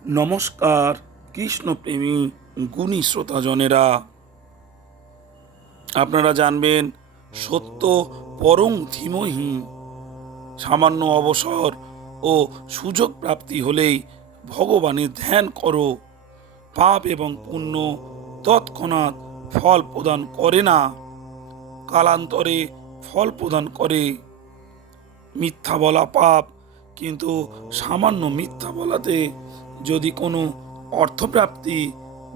নমস্কার কৃষ্ণপ্রেমী গুণী শ্রোতাজনেরা, আপনারা জানবেন সত্য পরং ধীমহি। সামান্য অবসর ও সুযোগ প্রাপ্তি হলেই ভগবানের ধ্যান করো। পাপ এবং পুণ্য তৎক্ষণাৎ ফল প্রদান করে না, কালান্তরে ফল প্রদান করে। মিথ্যা বলা পাপ, কিন্তু সামান্য মিথ্যা বলাতে যদি কোনো অর্থপ্রাপ্তি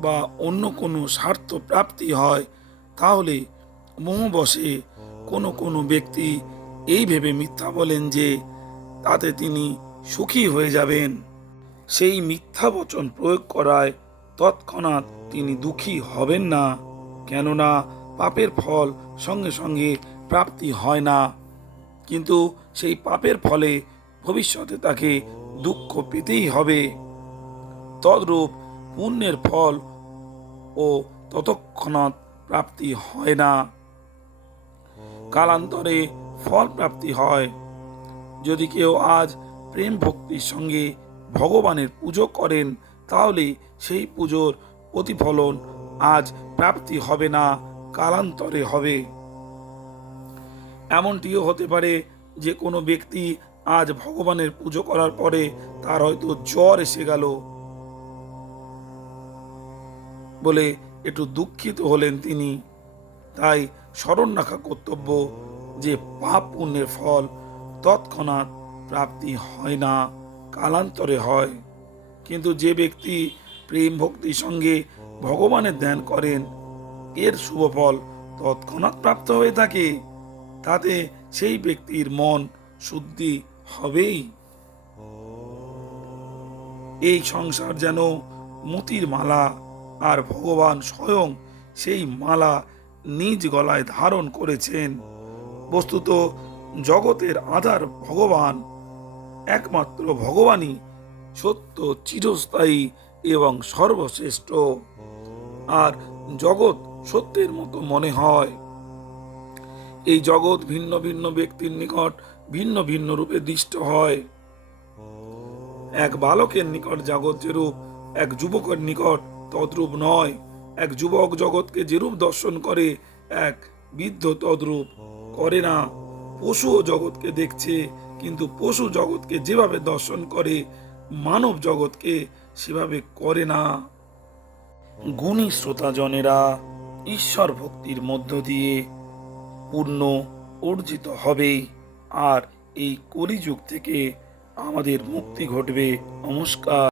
বা অন্য কোনো স্বার্থ প্রাপ্তি হয়, তাহলে মোহবশে কোনো কোনো ব্যক্তি এই ভেবে মিথ্যা বলেন যে তাতে তিনি সুখী হয়ে যাবেন। সেই মিথ্যা বচন প্রয়োগ করায় তৎক্ষণাৎ তিনি দুঃখী হবেন না, কেননা পাপের ফল সঙ্গে সঙ্গে প্রাপ্তি হয় না, কিন্তু সেই পাপের ফলে ভবিষ্যতে তাকে দুঃখ পেতেই হবে। তদ্রূপ পুণ্যের ফল ও তৎক্ষণাৎ প্রাপ্তি হয় না, কালান্তরে ফল প্রাপ্তি হয়। যদি কেউ আজ প্রেম ভক্তির সঙ্গে ভগবানের পুজো করেন, তাহলে সেই পুজোর প্রতিফলন আজ প্রাপ্তি হবে না, কালান্তরে হবে। এমনটিও হতে পারে যে কোনো ব্যক্তি আজ ভগবানের পুজো করার পরে তার হয়তো জ্বর এসে গেল বলে একটু দুঃখিত হলেন তিনি। তাই স্মরণ রাখা কর্তব্য যে পাপ পুণ্যের ফল তৎক্ষণাৎ প্রাপ্তি হয় না, কালান্তরে হয়। কিন্তু যে ব্যক্তি প্রেম ভক্তির সঙ্গে ভগবানের ধ্যান করেন, এর শুভ ফল তৎক্ষণাৎ প্রাপ্ত হয়ে থাকে। তাতে সেই ব্যক্তির মন শুদ্ধি হবেই। এই সংসার যেন মতির মালা, আর ভগবান স্বয়ং সেই মালা নিজ গলায় ধারণ করেছেন। বস্তুত জগতের আধার ভগবান, একমাত্র ভগবানই সত্য, চিরস্থায়ী এবং সর্বশ্রেষ্ঠ। আর জগৎ সত্যের মতো মনে হয়। এই জগৎ ভিন্ন ভিন্ন ব্যক্তির নিকট ভিন্ন ভিন্ন রূপে দৃষ্ট হয়। এক বালকের নিকট জগৎ যেরূপ, এক যুবকের নিকট তদ্রূপ নয়। এক যুবক জগৎকে যেরূপ দর্শন করে, এক বৃদ্ধ তদ্রূপ করে না। পশুও জগৎকে দেখছে, কিন্তু পশু জগৎকে যেভাবে দর্শন করে, মানব জগৎকে সেভাবে করে না। গুণী শ্রোতাজনেরা, ঈশ্বর ভক্তির মধ্য দিয়ে পূর্ণ অর্জিত হবে, আর এই কলিযুগ থেকে আমাদের মুক্তি ঘটবে। নমস্কার।